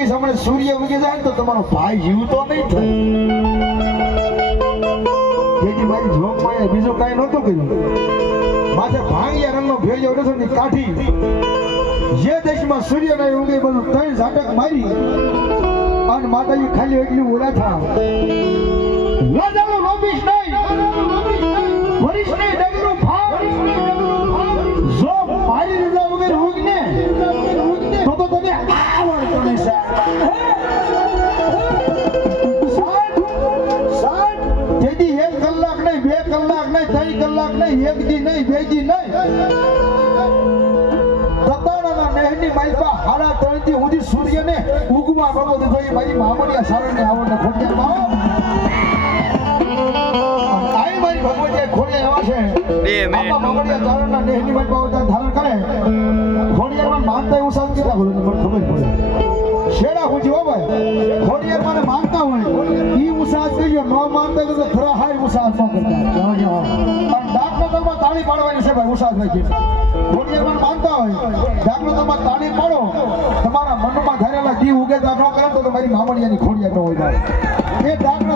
કે હમણાં સૂર્ય ઉગી જાય તો તમારો ભાઈ જીવતો નહીં થાય. જેથી મારી જોગમાં બીજું કાંઈ નહોતું કર્યું. માથે ભાંગ્યા રંગનો ભેજ રહેતો ને કાઠી. જે દેશમાં સૂર્ય નહીં ઉગે બધું ત્રણ ઝાટક મારી અને માતાજી ખાલી એટલી ઓલા થા. તેથી એક કલાક નહીં બે કલાક નહીં ત્રણ કલાક નહીં એક દી નહીં બે દી નહીં. તતાણાના નહેરની માલપા હાડા ત્રણ દી સુધી સૂર્યને ઉગવા બગો દીધો એ મારી મામડિયા સારણને આવડને ખોટિયામાં આઈ મારી ભગવતી ખોડિયા એવા છે. બે મિનિટ. મામડિયા ચારણના નહેરની ધારણ કરે. ખોડિયારમાં માનતા એવું સાથ કેટલા બોલે મને ખબર પડે. શેડા પૂછ્યું હો ભાઈ? ખોડિયાર મને માનતા હોય. ઈ થઈ ગયો ન માનતા તો થરા હાય ઉસાસ ન કરતા દાખલો તમારે તાળી પાડવાની છે ભાઈ ઉસાસ રાખી ખોડિયાર મને માનતા હોય. દાખલો તમારે તાળી પાડો. તમારા મનમાં ધારેલા ઘી ઉગે તો ન કરે તો તમારી મામડિયાની ખોડિયા ન હોય ભાઈ. એ દાખલો